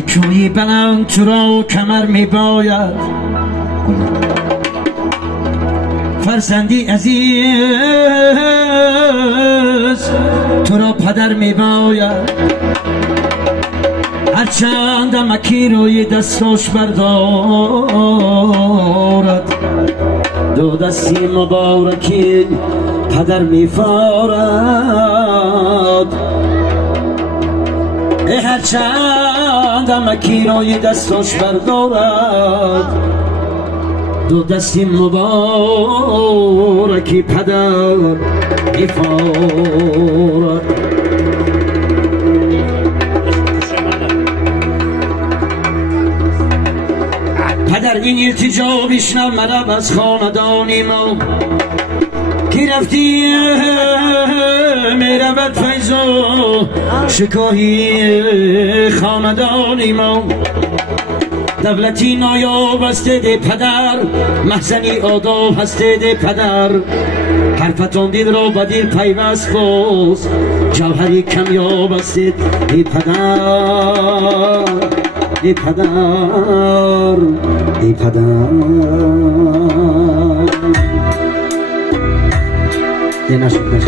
کوی بلند تو را کمر می باید، فرزندی عزیز تو را پدر می باید. هرچند مکی روی دستاش بردارد، دو دستی مبارکی پدر می فارد. هرچند مکی روی دستاش بردارد، دو دستی مبارکی پدر می فارد. پدر این التجا بشنو مرب از خاندانی ما، کی رفتی میرود فیض و شکاهی خاندانی ما. دولتی نایاب هسته ده پدر، محزنی آداب هسته ده پدر. حرفتان دل را با دل پیوست باز، جوهری کمیاب هسته ده پدر. ای پدر ای پدر یه نشد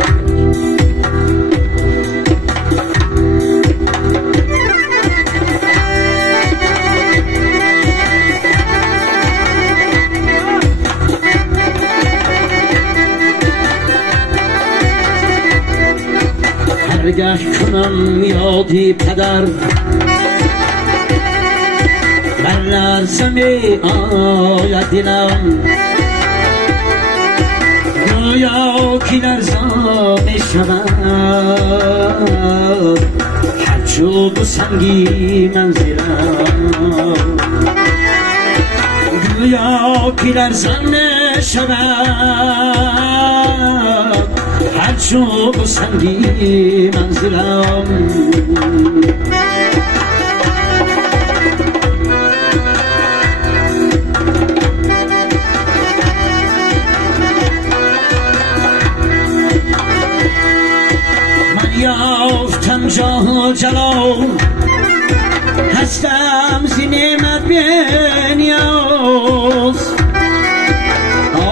هرگه کنم یادی پدر، بر لرزه می آید دلم. گویا کی لرزان می شود، هرچو بسنگی منزلم. گویا کی لرزان می شود، هرچو بسنگی منزلم. یافتم جاه جلال، هستم زی نعمت بی‌نیاز.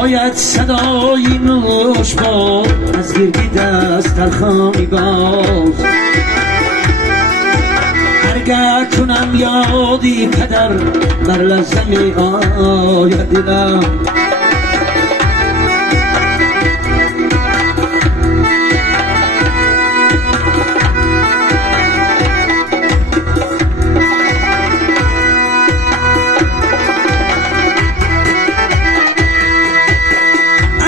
آید صدای نوش با از گردی دست تلخانی باز. هرگه کنم یادی پدر، بر لرزه می آید دلم.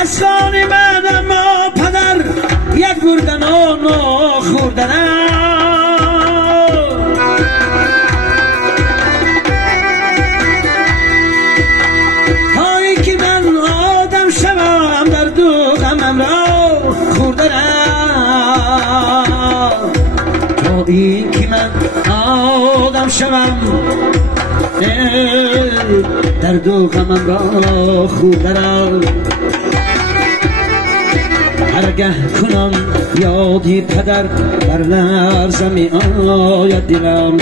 اسلانی من اما پدر، یک بردن و خوردنم. تایی که من آدم شوم در دو غمم را خوردنم. تایی که من آدم شوم در دو غمم را خوردنم. هرگه کنم یادی پدر، بر لرزه می آید دلم.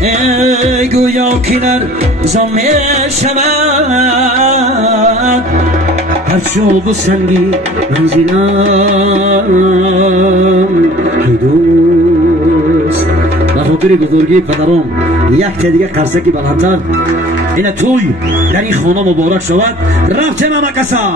ای گویا کی لرزان می شود، هرچو بسنگی منزلم. ای دوست به خاطر بزرگی پدرم یک دیگه قرصکی بلندتر این توی در این خانه مبارک شود. رفتم مکسا